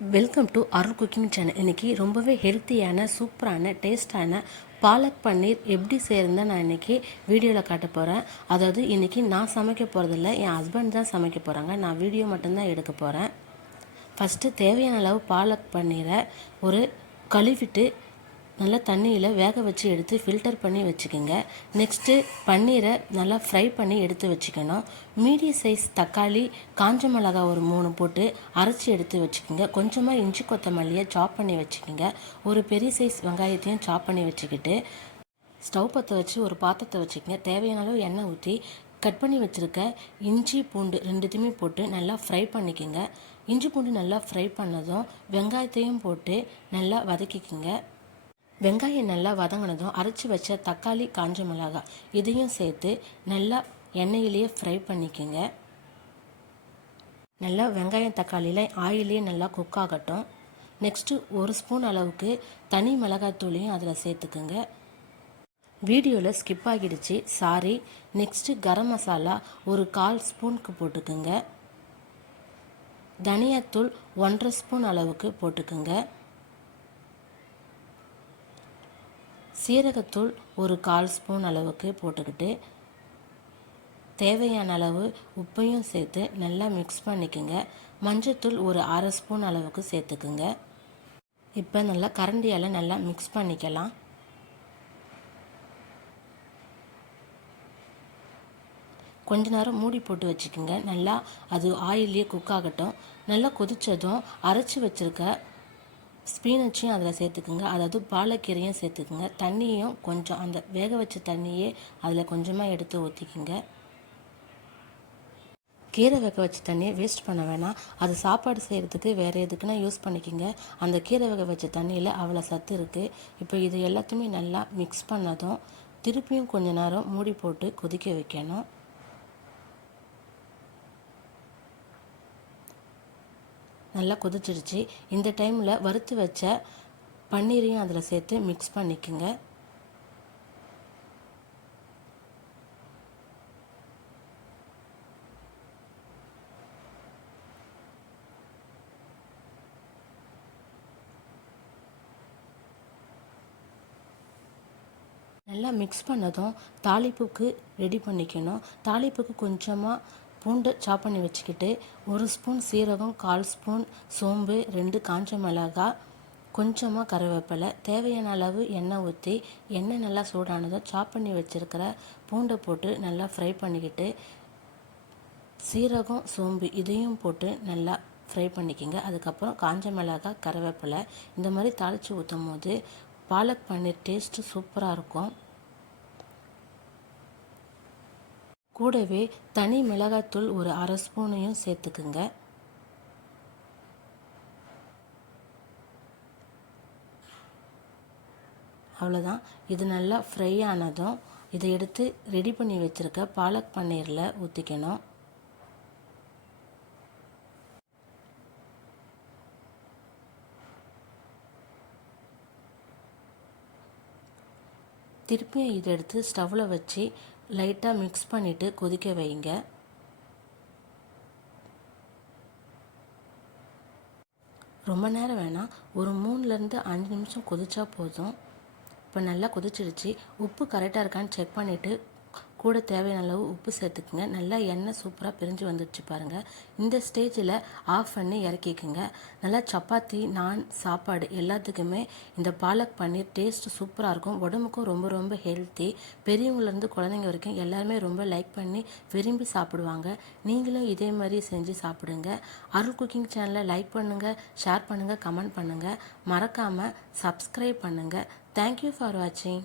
Welcome to Arul cooking channel. இன்றைக்கி ரொம்பவே ஹெல்த்தியான சூப்பரான டேஸ்டான பாலக் பன்னீர் எப்படி செய்கிறதுன்னு நான் இன்றைக்கி வீடியோவில் காட்ட போகிறேன். அதாவது இன்றைக்கி நான் சமைக்க போகிறதில்ல, என் ஹஸ்பண்ட் தான் சமைக்க போகிறாங்க. நான் வீடியோ மட்டும்தான் எடுக்க போகிறேன். ஃபஸ்ட்டு தேவையான அளவு பாலக் பன்னீரை கழுவிட்டு நல்லா தண்ணியில் வேக வச்சு எடுத்து ஃபில்டர் பண்ணி வச்சுக்கோங்க. நெக்ஸ்ட்டு பன்னீரை நல்லா ஃப்ரை பண்ணி எடுத்து வச்சுக்கணும். மீடியம் சைஸ் தக்காளி, காஞ்ச மிளகாய் ஒரு 3 போட்டு அரைச்சி எடுத்து வச்சுக்கோங்க. கொஞ்சமாக இஞ்சி கொத்தமல்லியை சாப் பண்ணி வச்சுக்கோங்க. ஒரு பெரிய சைஸ் வெங்காயத்தையும் சாப் பண்ணி வச்சுக்கிட்டு ஸ்டவ் பற்ற வச்சு ஒரு பாத்திரத்தை வச்சுக்கோங்க. தேவையான அளவு எண்ணெய் ஊற்றி கட் பண்ணி வச்சுருக்க இஞ்சி பூண்டு ரெண்டுத்தையுமே போட்டு நல்லா ஃப்ரை பண்ணிக்கோங்க. இஞ்சி பூண்டு நல்லா ஃப்ரை பண்ணதும் வெங்காயத்தையும் போட்டு நல்லா வதக்கிக்கோங்க. வெங்காயம் நல்லா வதங்கினதும் அரைச்சி வச்ச தக்காளி, காஞ்ச மிளகாய் இதையும் சேர்த்து நல்லா எண்ணெயிலேயே ஃப்ரை பண்ணிக்கோங்க. நல்லா வெங்காயம் தக்காளியில் ஆயிலே நல்லா குக் ஆகட்டும். நெக்ஸ்ட்டு 1 ஸ்பூன் அளவுக்கு தனி மிளகாய்த்தூளையும் அதில் சேர்த்துக்குங்க. வீடியோவில் ஸ்கிப் ஆகிடுச்சு, சாரி. நெக்ஸ்ட்டு கரம் மசாலா ஒரு 1/4 ஸ்பூனுக்கு போட்டுக்குங்க. தனியாத்தூள் 1/2 ஸ்பூன் அளவுக்கு போட்டுக்குங்க. சீரகத்தூள் ஒரு 1/4 ஸ்பூன் அளவுக்கு போட்டுக்கிட்டு தேவையான அளவு உப்பையும் சேர்த்து நல்லா மிக்ஸ் பண்ணிக்கோங்க. மஞ்சத்தூள் ஒரு 1/2 ஸ்பூன் அளவுக்கு சேர்த்துக்குங்க. இப்போ நல்லா கரண்டியால் நல்லா மிக்ஸ் பண்ணிக்கலாம். கொஞ்ச நேரம் மூடி போட்டு வச்சுக்கோங்க. நல்லா அது ஆயிலே குக் ஆகட்டும். நல்லா கொதித்ததும் அரைச்சி வச்சுருக்க ஸ்பீனச்சையும் அதில் சேர்த்துக்குங்க. அதாவது பாலக்கீரையும் சேர்த்துக்குங்க. தண்ணியும் கொஞ்சம் அந்த வேக வச்ச தண்ணியே அதில் கொஞ்சமாக எடுத்து ஊற்றிக்குங்க. கீரை வேக வச்ச தண்ணியை வேஸ்ட் பண்ண வேணாம். அது சாப்பாடு செய்கிறதுக்கு வேறு எதுக்குன்னா யூஸ் பண்ணிக்கோங்க. அந்த கீரை வேக வச்ச தண்ணியில் அவ்வளோ சத்து இருக்குது. இப்போ இது எல்லாத்தையுமே நல்லா மிக்ஸ் பண்ணதும் திருப்பியும் கொஞ்ச நேரம் மூடி போட்டு கொதிக்க வைக்கணும். நல்லா கொதிச்சிடுச்சு. இந்த டைமில் வறுத்து வச்ச பன்னீரையும் அதில் சேர்த்து மிக்ஸ் பண்ணிக்கோங்க. நல்லா மிக்ஸ் பண்ணதும் தாளிப்புக்கு ரெடி பண்ணிக்கணும். தாளிப்புக்கு கொஞ்சமாக பூண்டு சாப் பண்ணி வச்சுக்கிட்டு 1 ஸ்பூன் சீரகம், 1/4 ஸ்பூன் சோம்பு, 2 காஞ்ச மிளகாய், கொஞ்சமாக கருவேப்பிலை, தேவையான அளவு எண்ணெய் ஊற்றி எண்ணெய் நல்லா சூடானதும் சாப் பண்ணி வச்சுருக்கிற பூண்டை போட்டு நல்லா ஃப்ரை பண்ணிக்கிட்டு சீரகம், சோம்பு இதையும் போட்டு நல்லா ஃப்ரை பண்ணிக்கோங்க. அதுக்கப்புறம் காஞ்ச மிளகாய், கருவேப்பிலை இந்த மாதிரி தாளித்து ஊற்றும் போது பாலக் பன்னீர் டேஸ்ட்டு சூப்பராக இருக்கும். கூடவே தனி மிளகாய்த்தூள் ஒரு 1/2 ஸ்பூனையும் சேர்த்துக்குங்க. அவ்வளோதான். இது நல்லா ஃப்ரை ஆனதும் இதை எடுத்து ரெடி பண்ணி வச்சுருக்க பாலக் பன்னீரில் ஊற்றிக்கணும். திருப்பியும் இதை எடுத்து ஸ்டவ்வில் வச்சு லைட்டாக மிக்ஸ் பண்ணிவிட்டு கொதிக்க வைங்க. ரொம்ப நேரம் வேணாம், ஒரு 3லேருந்து 5 நிமிஷம் கொதிச்சா போதும். இப்போ நல்லா கொதிச்சிடுச்சு. உப்பு கரெக்டாக இருக்கான்னு செக் பண்ணிவிட்டு கூட தேவையான அளவு உப்பு சேர்த்துக்குங்க. நல்லா எண்ணெய் சூப்பராக பிரிஞ்சு வந்துடுச்சு பாருங்கள். இந்த ஸ்டேஜில் ஆஃப் பண்ணி இறக்கிக்குங்க. நல்லா சப்பாத்தி, நான், சாப்பாடு எல்லாத்துக்குமே இந்த பாலக் பன்னீர் டேஸ்ட்டு சூப்பராக இருக்கும். உடம்புக்கும் ரொம்ப ரொம்ப ஹெல்த்தி. பெரியவங்கலேருந்து குழந்தைங்க வரைக்கும் எல்லாருமே ரொம்ப லைக் பண்ணி விரும்பி சாப்பிடுவாங்க. நீங்களும் இதே மாதிரி செஞ்சு சாப்பிடுங்க. அருள் குக்கிங் சேனலை லைக் பண்ணுங்கள், ஷேர் பண்ணுங்கள், கமெண்ட் பண்ணுங்கள். மறக்காமல் சப்ஸ்கிரைப் பண்ணுங்கள். தேங்க்யூ ஃபார் வாட்சிங்.